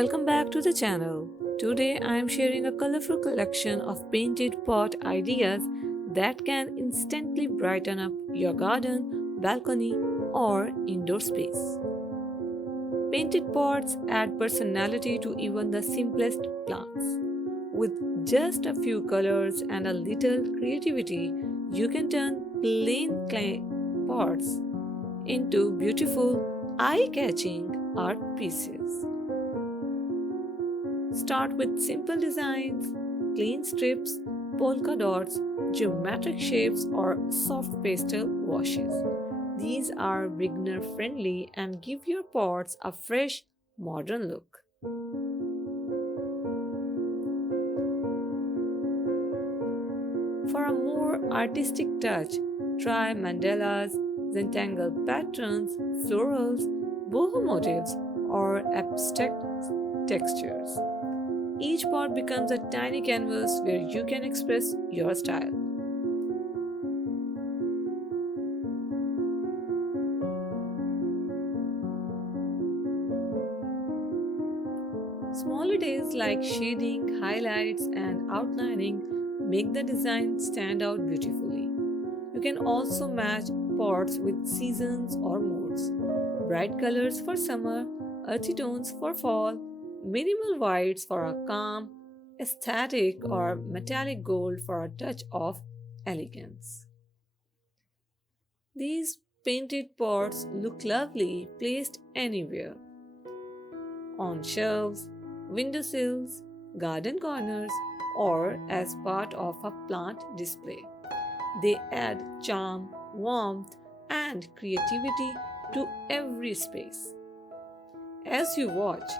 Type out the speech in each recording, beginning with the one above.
Welcome back to the channel. Today I am sharing a colorful collection of painted pot ideas that can instantly brighten up your garden, balcony, or indoor space. Painted pots add personality to even the simplest plants. With just a few colors and a little creativity, you can turn plain clay pots into beautiful, eye catching art pieces. Start with simple designs, clean strips, polka dots, geometric shapes, or soft pastel washes. These are beginner friendly and give your pots a fresh, modern look. For a more artistic touch, try mandalas, Zentangle patterns, florals, boho motifs, or abstract textures. Each pot becomes a tiny canvas where you can express your style. Small details like shading, highlights, and outlining make the design stand out beautifully. You can also match pots with seasons or moods. Bright colors for summer, earthy tones for fall, minimal whites for a calm, aesthetic, or metallic gold for a touch of elegance. These painted pots look lovely placed anywhere on shelves, windowsills, garden corners, or as part of a plant display. They add charm, warmth, and creativity to every space. As you watch,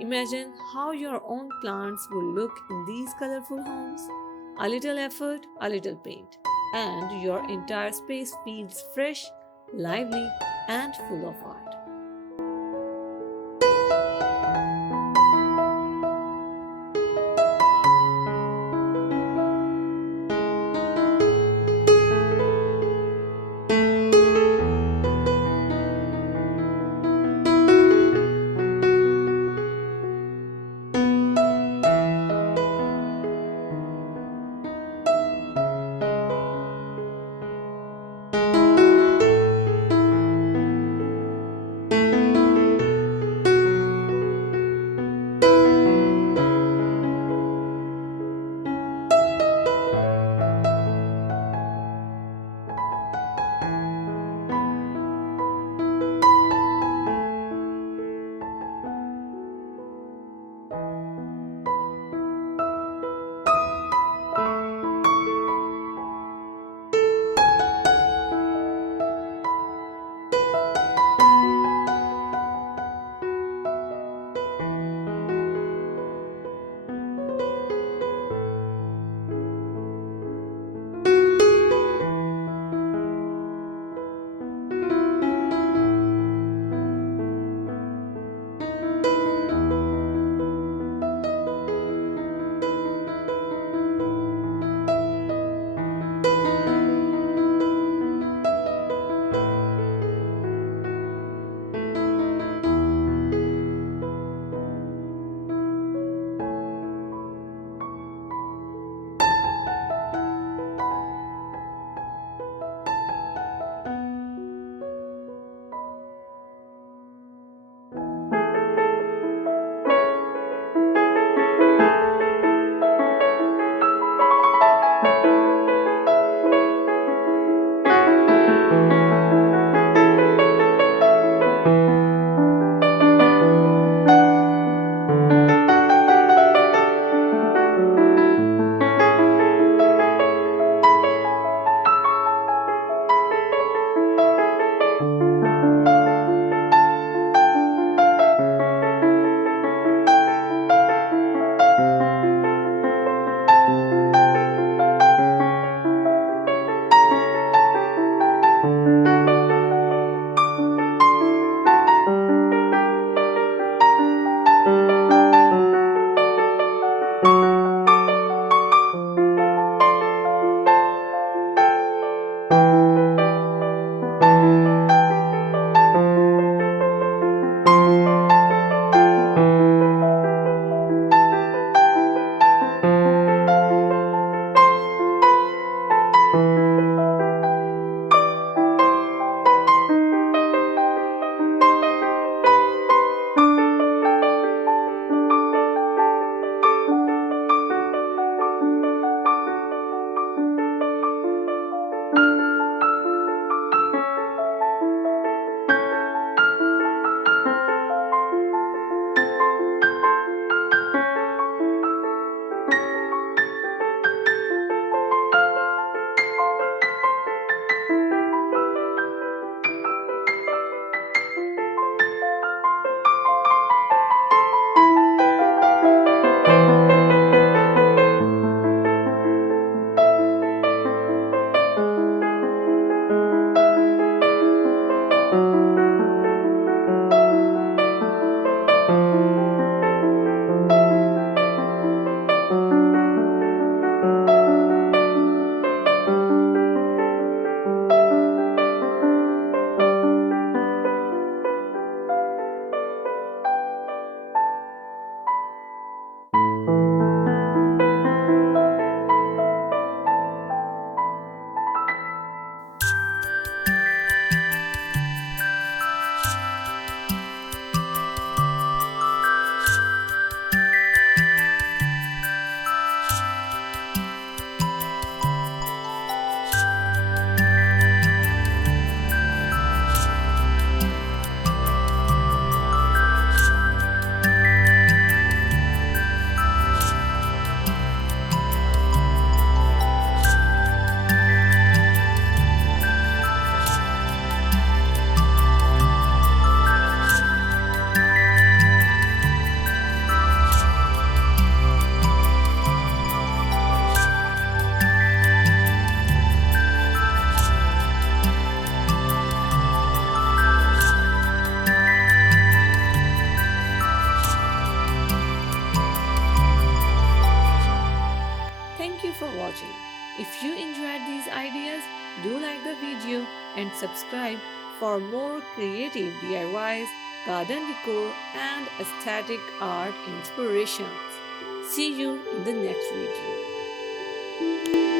imagine how your own plants will look in these colorful homes. A little effort, a little paint, and your entire space feels fresh, lively, and full of art. If you enjoyed these ideas, do like the video and subscribe for more creative DIYs, garden decor, and aesthetic art inspirations. See you in the next video.